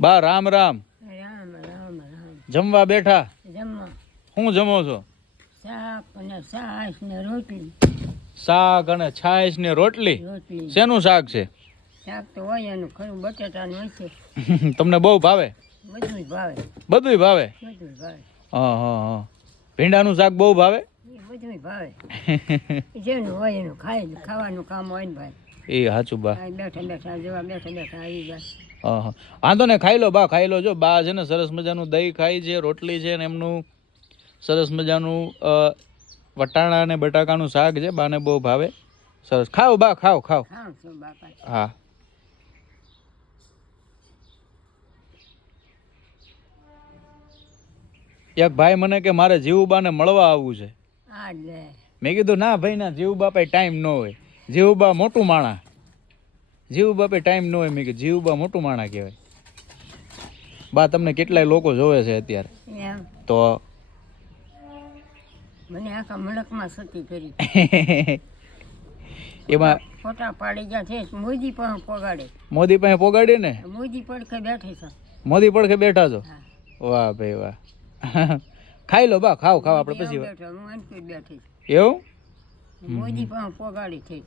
બા રામ રામ. રામ રામ રામ. જમવા બેઠા? જમવા શું જમો છો? શાક અને છાશ ને રોટલી. શાક અને છાશ ને રોટલી. રોટલી શેનું શાક છે? શાક તો હોય એનું ખરું બટેટાનું હોય છે. તમને બહુ ભાવે? બધું ભાવે. બધુંય ભાવે? બધું ભાવે. હા હા હા. ભીંડાનું શાક બહુ ભાવે? એ બધું ભાવે. જેનું હોય એનું ખાવાનું કામ હોય ને ભાઈ. એ સાચું બા. આ બેઠા બેઠા જેવા બેઠા બેઠા આવી જાય. હા હા. વાંધો ને, ખાઈ લો બા, ખાઈ લો. જો બા છે ને સરસ મજાનું દહીં ખાય છે, રોટલી છે ને એમનું સરસ મજાનું વટાણા અને બટાકાનું શાક છે. બાને બહુ ભાવે. સરસ. ખાઓ બા, ખાઓ ખાઓ. ખાવ છો બાપા. હા. એક ભાઈ મને કે મારે જીવુબાને મળવા આવવું છે. આ લે. મેં કીધું ના ભાઈ ના, જીવુબા પાસે ટાઈમ ન હોય. જીવુબા મોટું માણા. જીવુબા પાસે ટાઈમ ન હોય. મેં કીધું જીવુબા મોટું માણા કહેવાય. બા તમને કેટલાય લોકો જોવે છે અત્યારે. એમ તો મને આખા મળકમાં સતી કરી. એમાં ફોટા પાડી ગયા છે. મોદી પણ પોગાડે. મોદી પાસે પોગાડી ને? મોદી પડખે બેઠે છે. મોદી પડખે બેઠા છો? હા. વાહ ભાઈ વાહ. ખાઈ લો બા, ખાઓ ખાઓ, આપણે પછી બેઠો હું અંકુર બેઠી એવું. મોદી પણ પોગાડી થઈ.